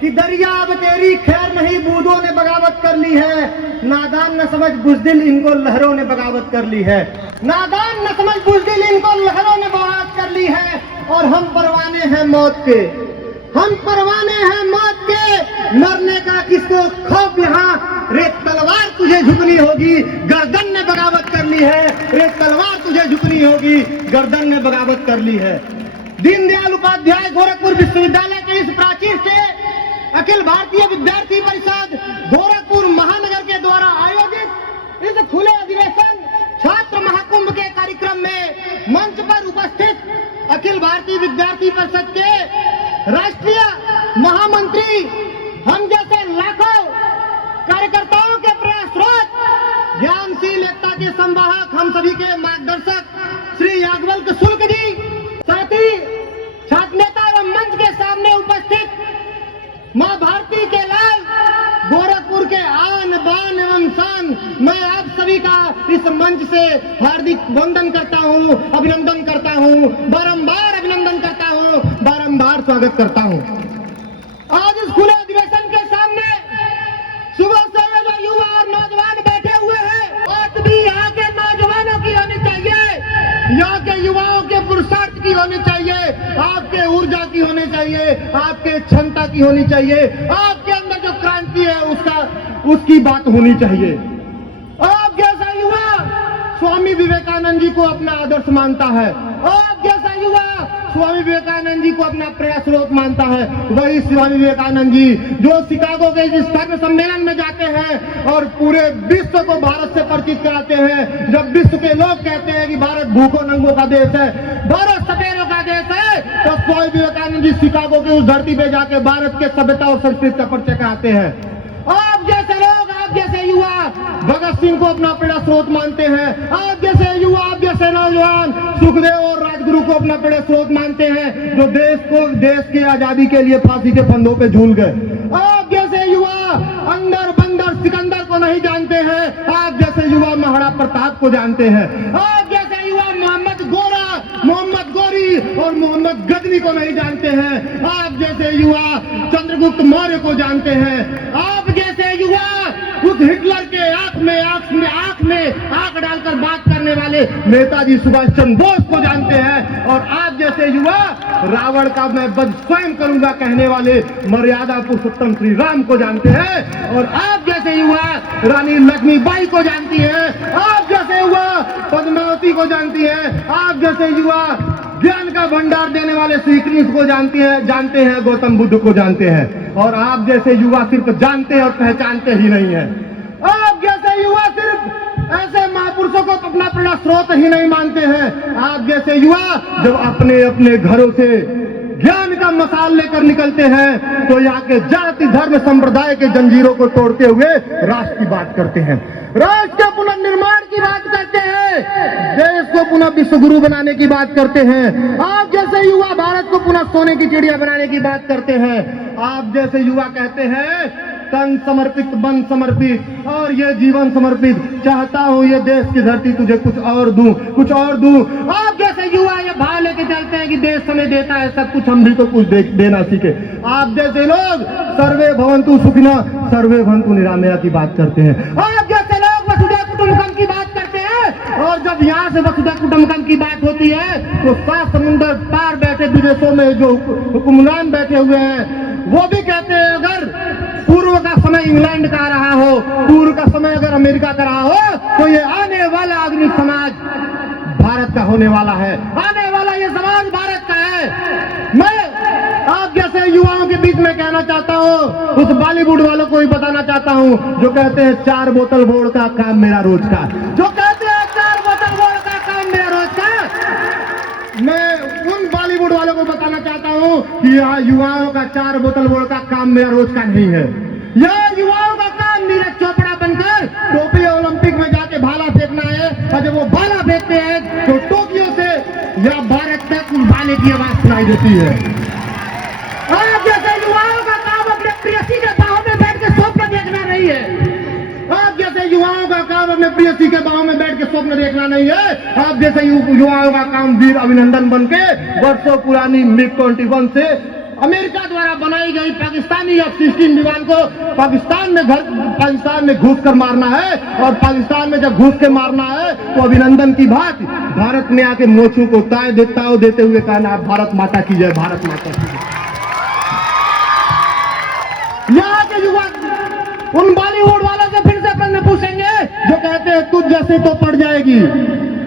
कि दरिया अब तेरी खैर नहीं, बूंदों ने बगावत कर ली है। नादान न समझ बुज़दिल, इनको लहरों ने बगावत कर ली है। नादान न समझ बुज़दिल, इनको लहरों ने बगावत कर ली है। और हम परवाने हैं मौत के, हम परवाने हैं मौत के, मरने का किसको खौफ यहाँ। रेत तलवार तुझे झुकनी होगी, गर्दन ने बगावत कर ली है। रेत तलवार तुझे झुकनी होगी, गर्दन ने बगावत कर ली है। दीनदयाल उपाध्याय गोरखपुर विश्वविद्यालय के इस प्राचीर से अखिल भारतीय विद्यार्थी परिषद गोरखपुर महानगर के द्वारा आयोजित इस खुले अधिवेशन छात्र महाकुंभ के कार्यक्रम में मंच पर उपस्थित अखिल भारतीय विद्यार्थी परिषद के राष्ट्रीय महामंत्री, हम जैसे लाखों कार्यकर्ताओं के प्रेरक स्रोत, ज्ञानशील एकता के संवाहक, हम सभी के मार्गदर्शक श्री याज्ञवल्क्य शुक्ल जी, साथ ही छात्र नेता एवं मंच के सामने उपस्थित मां भारती के लाल, गोरखपुर के आन बान एवं शान, मैं आप सभी का इस मंच से हार्दिक वंदन करता हूं, अभिनंदन करता हूं, बारंबार अभिनंदन करता हूं, बारंबार स्वागत करता हूं। आज इस खुले अधिवेशन के सामने सुबह से ये जो युवा और नौजवान बैठे हुए हैं, बात भी यहाँ के नौजवानों की होनी चाहिए, यहाँ के युवाओं के पुरुषार्थ की होनी चाहिए, आपके ऊर्जा की होनी चाहिए, आपके क्षमता की होनी चाहिए, आपके अंदर जो क्रांति है उसकी बात होनी चाहिए। आप जैसा युवा स्वामी विवेकानंद जी को अपना आदर्श मानता है, आप जैसा युवा स्वामी विवेकानंद जी को अपना प्रेरक स्रोत मानता है, वही स्वामी विवेकानंद जी जो शिकागो के जिस धर्म सम्मेलन में जाते हैं और पूरे विश्व को भारत से परिचित कराते हैं। जब विश्व के लोग कहते हैं कि भारत भूखों नंगों का देश है, भारत सपेरों का देश है, तो स्वामी विवेकानंद जी शिकागो के उस धरती पे जाके भारत के सभ्यता और संस्कृति का परिचय कराते हैं। आप जैसे लोग, आप जैसे युवा भगत सिंह को अपना प्रेरक स्रोत मानते हैं, आप जैसे युवा, आप जैसे नौजवान सुखदेव और राजगुरु को अपना प्रेरक स्रोत मानते हैं, जो देश की आजादी के लिए फांसी के फंदों पे झूल गए। आप जैसे युवा अंदर बंदर सिकंदर को नहीं जानते हैं, आप जैसे युवा महाराणा प्रताप को जानते हैं, आप जैसे युवा मोहम्मद गोरा, मोहम्मद गोरी और मोहम्मद गजनी को नहीं जानते हैं, आप जैसे युवा चंद्रगुप्त मौर्य को जानते हैं, आप जैसे युवा उस हिटलर के आंख में आंख डालकर बात करने वाले नेताजी सुभाष चंद्र बोस को जानते हैं, और आप जैसे युवा रावण का मैं वध स्वयं करूंगा कहने वाले मर्यादा पुरुषोत्तम श्री राम को जानते हैं, और आप जैसे युवा रानी लक्ष्मीबाई को जानती हैं, आप जैसे युवा पद्मावती को जानती हैं, आप जैसे युवा ज्ञान का भंडार देने वाले श्री कृष्ण को जानते हैं, गौतम बुद्ध को जानते हैं, और आप जैसे युवा सिर्फ जानते हैं और पहचानते ही नहीं है। आप जैसे युवा सिर्फ ऐसे महापुरुषों को अपना प्रेरक स्रोत ही नहीं मानते हैं। आप जैसे युवा जब अपने अपने घरों से ज्ञान का मसाल लेकर निकलते हैं तो यहाँ के जाति धर्म संप्रदाय के जंजीरों को तोड़ते हुए राष्ट्र की बात करते हैं, राष्ट्र के पुनर्निर्माण की बात करते हैं, देश को पुनः विश्व गुरु बनाने की बात करते हैं। आप जैसे युवा भारत को पुनः सोने की चिड़िया बनाने की बात करते हैं। आप जैसे युवा कहते हैं तन समर्पित मन समर्पित और ये जीवन समर्पित, चाहता हूँ ये देश की धरती तुझे कुछ और दूं, कुछ और दूं। आप जैसे युवा ये भाव लेके चलते हैं कि देश हमें देता है सब कुछ, हम भी तो कुछ देना सीखे। आप जैसे लोग सर्वे भवन्तु सुखिनः सर्वे भवन्तु निरामया की बात करते हैं। आप जैसे लोग वसुधैव कुटुंबकम की बात करते हैं, और जब यहाँ से वसुधैव कुटुंबकम की बात होती है तो 7 समुंदर पार बैठे विदेशों में जो हुक्मरान बैठे हुए हैं वो भी कहते हैं अगर पूर्व का समय इंग्लैंड का रहा हो, पूर्व का समय अगर अमेरिका का रहा हो, तो ये आने वाला आधुनिक समाज भारत का होने वाला है, आने वाला ये समाज भारत का है। मैं आप जैसे युवाओं के बीच में कहना चाहता हूँ, उस बॉलीवुड वालों को भी बताना चाहता हूँ जो कहते हैं 4 बोतल वोड का काम मेरा रोज का, जो कहते हैं 4 बोतल वोड का काम मेरा रोज का। मैं उन बॉलीवुड वालों को बताना चाहता हूँ कि यहाँ युवाओं का 4 बोतल वोड का काम मेरा रोज का नहीं है। यह युवाओं का काम नीरज चोपड़ा बनकर टोपी ओलंपिक में जाके भाला फेंकना है, और जब वो भाला फेंकते हैं तो टोक्यो से या भारत तक उस भाले की आवाज सुनाई देती है। आप जैसे युवाओं का काम अपने प्रेयसी के बाहों में बैठ के स्वप्न देखना नहीं है। आप जैसे युवाओं का काम अपने प्रेयसी के बाहों में बैठ के स्वप्न देखना नहीं है। आप जैसे युवाओं का काम वीर अभिनंदन बन के वर्षों पुरानी मिग 21 से अमेरिका द्वारा बनाई गई पाकिस्तानी F-16 विमान को पाकिस्तान में घुस कर मारना है, और पाकिस्तान में जब घुस के मारना है तो अभिनंदन की बात, भारत में आके मोछों को ताय देते हुए कहना भारत माता की जय, भारत माता की जय। यहाँ के युवा उन बॉलीवुड वालों से फिर से प्रश्न पूछेंगे जो कहते हैं तुझ जैसे तो पड़ जाएगी,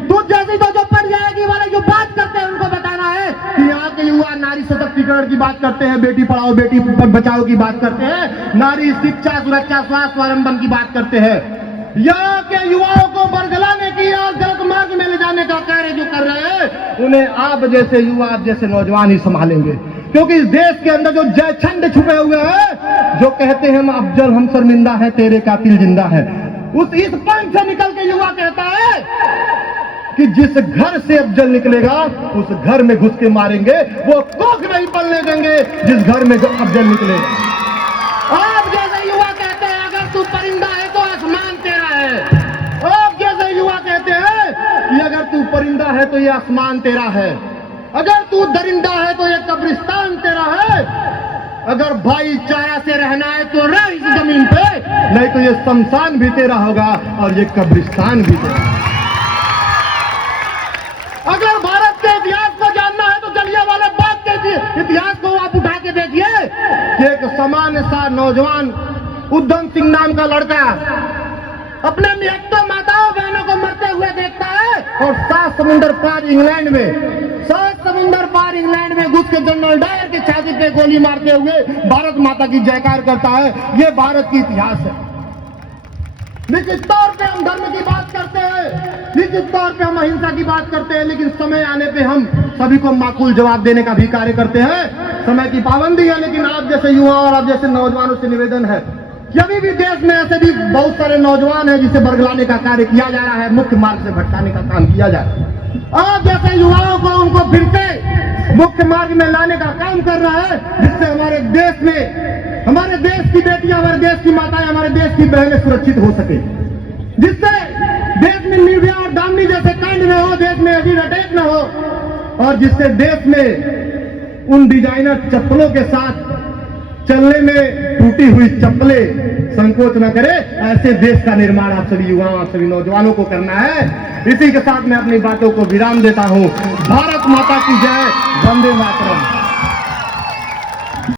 तुझ जैसी तो जो पड़ जाएगी वाले जो बात करते हैं, उनको बताना है कि यहाँ के युवा नारी सशक्तिकरण की बात करते हैं, बेटी पढ़ाओ बेटी बचाओ की बात करते हैं, नारी शिक्षा सुरक्षा स्वास्थ्य स्वावलंबन की बात करते हैं। यहाँ के युवाओं को बरगलाने की और गलत मार्ग में ले जाने का कार्य जो कर रहे हैं, उन्हें आप जैसे युवा, आप जैसे नौजवान ही संभालेंगे। क्योंकि इस देश के अंदर जो जयछंद छुपे हुए हैं, जो कहते हैं हम अफजल हम शर्मिंदा है, तेरे कातिल जिंदा है, इस पंख से निकल के युवा कहता है कि जिस घर से अफजल निकलेगा उस घर में घुस के मारेंगे, वो कोख नहीं पलने देंगे जिस घर में अफजल निकलेगा। आप जैसे युवा कहते हैं अगर तू परिंदा है तो आसमान तेरा है। आप जैसे युवा कहते हैं कि अगर तू परिंदा है तो ये आसमान तेरा है, अगर तू दरिंदा है तो ये कब्रिस्तान तेरा है, अगर भाईचारा से रहना है तो रह इस जमीन पे, नहीं तो ये शमशान भी तेरा होगा और ये कब्रिस्तान भी तेरा। अगर भारत के इतिहास को जानना है तो जलियांवाला बाग के इतिहास को आप उठा के देखिए कि एक सामान्य सा नौजवान उधम सिंह नाम का लड़का अपने निहत्तर माताओं बहनों को मरते हुए देखता है और 7 समुंदर पार इंग्लैंड में घुस के जनरल डायर की छाती पे गोली मारते हुए भारत माता की जयकार करता है। ये भारत की इतिहास है। निश्चित तौर पे हम धर्म की बात करते हैं, निश्चित तौर पे हम अहिंसा की बात करते हैं, लेकिन समय आने पे हम सभी को माकूल जवाब देने का भी कार्य करते हैं। समय की पाबंदी है, लेकिन आप जैसे युवा और आप जैसे नौजवानों से निवेदन है कि अभी भी देश में ऐसे भी बहुत सारे नौजवान हैं जिसे बरगलाने का कार्य किया जा रहा है, मुख्य मार्ग से भटकाने का काम किया जा रहा है। आप जैसे युवाओं को उनको फिर से मुख्य मार्ग में लाने का काम कर रहा है, जिससे हमारे देश में हमारे देश की बेटियां, हमारे देश की माताएं, हमारे देश की बहनें सुरक्षित हो सके, जिससे देश में मीडिया और दामनी जैसे कांड न हो, देश में अजीब अटैक न हो, और जिससे देश में उन डिजाइनर चप्पलों के साथ चलने में टूटी हुई चप्पलें संकोच न करे। ऐसे देश का निर्माण आप सभी युवाओं, आप सभी नौजवानों को करना है। इसी के साथ मैं अपनी बातों को विराम देता हूं। भारत माता की जय, वंदे मातरम।